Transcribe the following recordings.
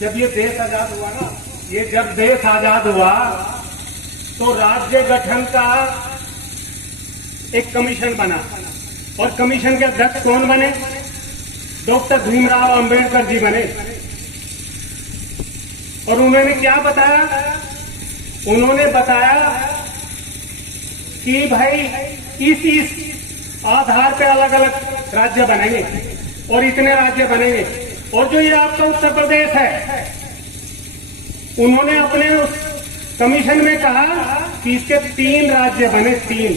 जब ये देश आजाद हुआ ना, ये जब देश आजाद हुआ तो राज्य गठन का एक कमीशन बना और कमीशन के अध्यक्ष कौन बने? डॉक्टर भीमराव अंबेडकर जी बने। और उन्होंने क्या बताया? उन्होंने बताया कि भाई इस आधार पे अलग अलग राज्य बनेंगे और इतने राज्य बनेंगे। और जो ये आपका उत्तर प्रदेश है, उन्होंने अपने उस कमीशन में कहा कि इसके 3 राज्य बने, 3।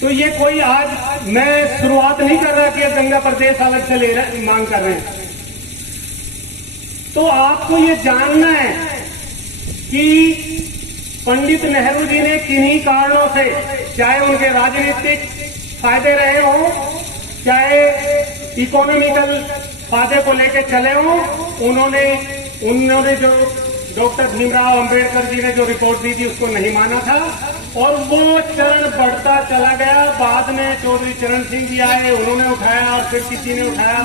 तो ये कोई आज मैं शुरुआत नहीं कर रहा कि गंगा प्रदेश अलग से ले रहे मांग कर रहे हैं। तो आपको ये जानना है कि पंडित नेहरू जी ने किन्हीं कारणों से, चाहे उनके राजनीतिक फायदे रहे हो, चाहे इकोनॉमिकल फायदे को लेकर चले हो, उन्होंने जो डॉक्टर भीमराव अंबेडकर जी ने जो रिपोर्ट दी थी उसको नहीं माना था और वो चरण बढ़ता चला गया। बाद में चौधरी चरण सिंह जी आए, उन्होंने उठाया और फिर किसी ने उठाया,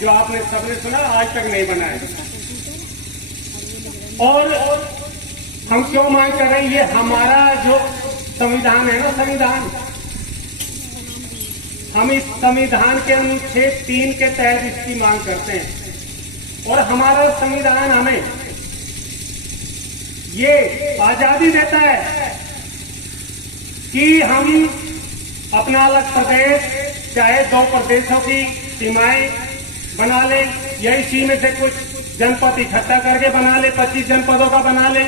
जो आपने सबने सुना, आज तक नहीं बना है। और हम क्यों मांग कर रहे हैं? ये हमारा जो संविधान है ना, संविधान, हम इस संविधान के अनुच्छेद 3 के तहत इसकी मांग करते हैं। और हमारा संविधान हमें ये आजादी देता है कि हम अपना अलग प्रदेश, चाहे 2 प्रदेशों की सीमाएं बना लें या इसी में से कुछ जनपद इकट्ठा करके बना ले, 25 जनपदों का बना ले,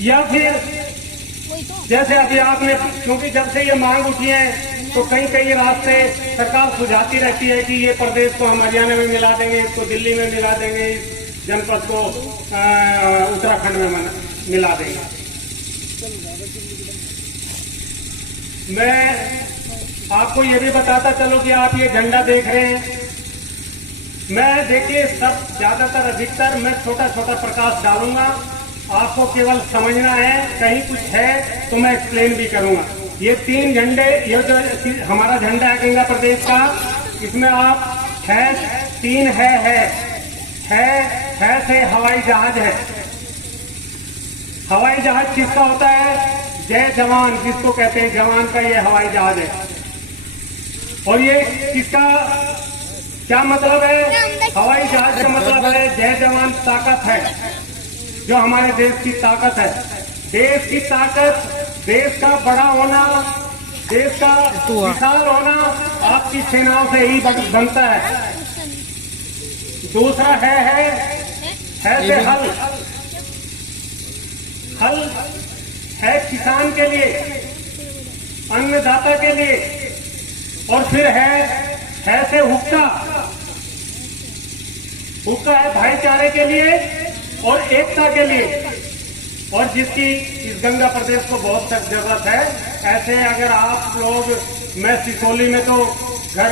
या फिर जैसे अभी आपने, क्योंकि जब से ये मांग उठी है तो कई रास्ते सरकार सुझाती रहती है कि ये प्रदेश को हम हरियाणा में मिला देंगे, इसको दिल्ली में मिला देंगे, इस जनपद को उत्तराखंड में मिला देंगे। मैं आपको ये भी बताता चलो कि आप ये झंडा देख रहे हैं, मैं देखिए सब ज्यादातर अधिकतर मैं छोटा छोटा प्रकाश डालूंगा, आपको केवल समझना है, कहीं कुछ है तो मैं एक्सप्लेन भी करूंगा। ये 3 झंडे, ये जो हमारा झंडा है गंगा प्रदेश का, इसमें आप है 3 है से हवाई जहाज है। हवाई जहाज किसका होता है? जय जवान, जिसको कहते हैं जवान का ये हवाई जहाज है। और ये किसका क्या मतलब है? हवाई जहाज का मतलब है जय जवान ताकत है, जो हमारे देश की ताकत है। देश की ताकत, देश का बड़ा होना, देश का विशाल होना आपकी सेनाओं से ही बनता है। दूसरा है से हल है किसान के लिए, अन्नदाता के लिए। और फिर है से हुक्का है भाईचारे के लिए और एकता के लिए, और जिसकी इस गंगा प्रदेश को बहुत सख्त जरूरत है। ऐसे अगर आप लोग, मैं सिसोली में तो घर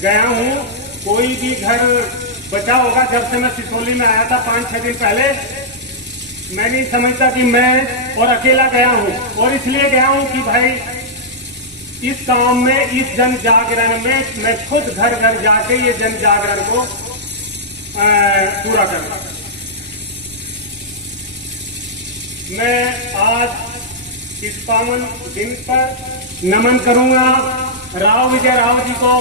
गया हूँ, कोई भी घर बचा होगा। जब से मैं सिसोली में आया था 5-6 दिन पहले, मैं नहीं समझता कि मैं और अकेला गया हूँ, और इसलिए गया हूँ कि भाई इस काम में, इस जन जागरण में मैं खुद घर जाके ये जन जागरण को पूरा करूँ। मैं आज इस पावन दिन पर नमन करूंगा राव विजय राव जी को,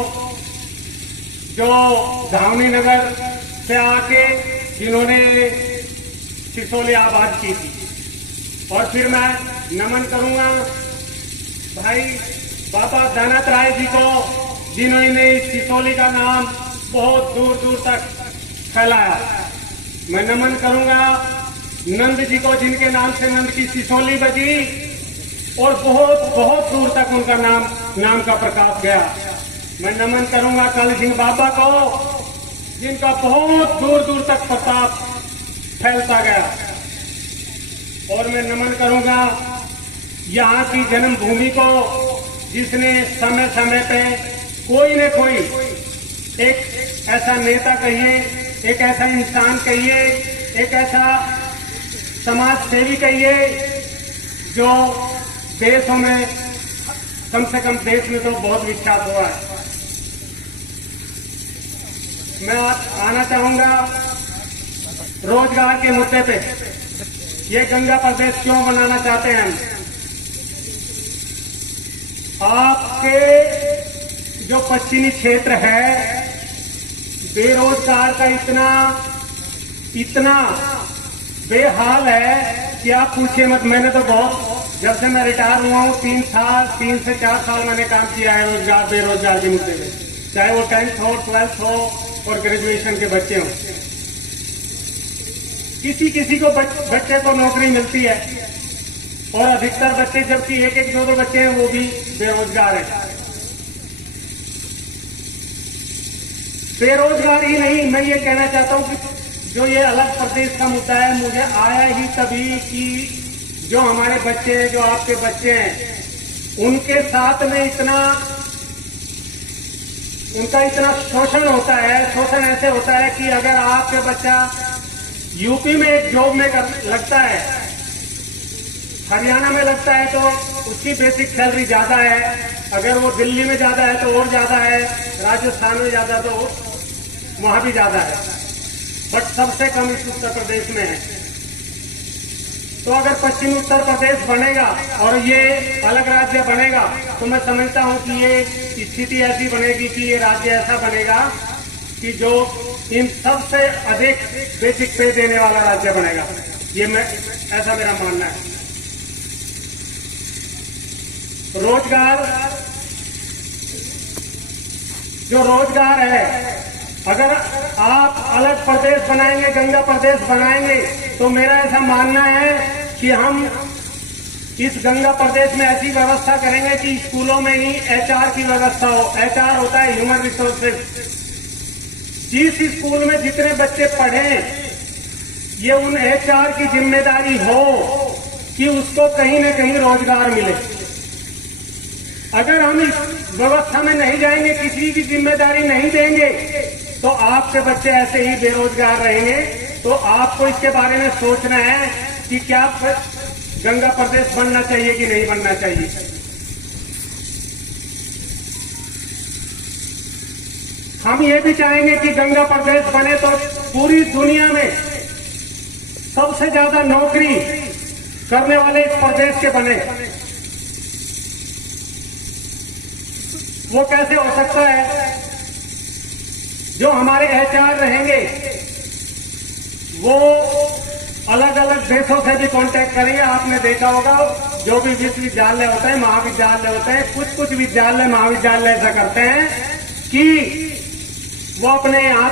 जो धावनी नगर से आके जिन्होंने सिसोली आबाद की थी। और फिर मैं नमन करूंगा भाई बाबा दनत राय जी को, जिन्होंने सिसोली का नाम बहुत दूर दूर तक फैलाया। मैं नमन करूंगा नंद जी को, जिनके नाम से नंद की सिसोली बजी और बहुत दूर तक उनका नाम का प्रकाश गया। मैं नमन करूंगा काली सिंह बाबा को, जिनका बहुत दूर दूर तक प्रताप फैलता गया। और मैं नमन करूंगा यहाँ की जन्मभूमि को, जिसने समय समय पे कोई न कोई एक ऐसा नेता कहिए, एक ऐसा इंसान कहिए, एक ऐसा समाज सेवी कहिए, जो देशों में, कम से कम देश में तो बहुत विख्यात हुआ है। मैं आना चाहूंगा रोजगार के मुद्दे पे। ये गंगा प्रदेश क्यों बनाना चाहते हैं हम? आपके जो पश्चिमी क्षेत्र है, बेरोजगार का इतना बेहाल है कि आप पूछिए मत। मैंने तो बहुत, जब से मैं रिटायर हुआ हूं 3 से 4 साल मैंने काम किया है रोजगार बेरोजगार के मुद्दे पे, चाहे वो 10th हो, 12th हो और ग्रेजुएशन के बच्चे हों। किसी को बच्चे को नौकरी मिलती है और अधिकतर बच्चे, जबकि 1-1, 2-2 बच्चे हैं, वो भी बेरोजगार हैं। बेरोजगार ही नहीं, मैं ये कहना चाहता हूं कि जो ये अलग प्रदेश का मुद्दा है, मुझे आया ही तभी कि जो हमारे बच्चे, जो आपके बच्चे हैं, उनके साथ में उनका इतना शोषण होता है। शोषण ऐसे होता है कि अगर आपके बच्चा यूपी में एक जॉब में लगता है, हरियाणा में लगता है, तो उसकी बेसिक सैलरी ज्यादा है। अगर वो दिल्ली में ज्यादा है तो और ज्यादा है, राजस्थान में ज्यादा तो वहां भी ज्यादा है, बट सबसे कम इस उत्तर प्रदेश में है। तो अगर पश्चिम उत्तर प्रदेश बनेगा और ये अलग राज्य बनेगा, तो मैं समझता हूं कि ये स्थिति ऐसी बनेगी कि ये राज्य ऐसा बनेगा कि जो इन सबसे अधिक बेसिक पे देने वाला राज्य बनेगा। ये ऐसा मेरा मानना है। जो रोजगार है, अगर आप अलग प्रदेश बनाएंगे, गंगा प्रदेश बनाएंगे, तो मेरा ऐसा मानना है कि हम इस गंगा प्रदेश में ऐसी व्यवस्था करेंगे कि स्कूलों में ही HR की व्यवस्था हो। HR होता है ह्यूमन रिसोर्सेज। जिस स्कूल में जितने बच्चे पढ़े, ये उन HR की जिम्मेदारी हो कि उसको कहीं न कहीं रोजगार मिले। अगर हम इस व्यवस्था में नहीं जाएंगे, किसी की जिम्मेदारी नहीं देंगे, तो आपके बच्चे ऐसे ही बेरोजगार रहेंगे। तो आपको इसके बारे में सोचना है कि क्या गंगा प्रदेश बनना चाहिए कि नहीं बनना चाहिए। हम ये भी चाहेंगे कि गंगा प्रदेश बने तो पूरी दुनिया में सबसे ज्यादा नौकरी करने वाले इस प्रदेश के बने। वो कैसे हो सकता है? जो हमारे HR रहेंगे वो अलग अलग देशों से भी कांटेक्ट करेंगे। आपने देखा होगा जो भी विश्वविद्यालय होते हैं, महाविद्यालय होते हैं, कुछ विद्यालय महाविद्यालय ऐसा करते हैं कि वो अपने यहाँ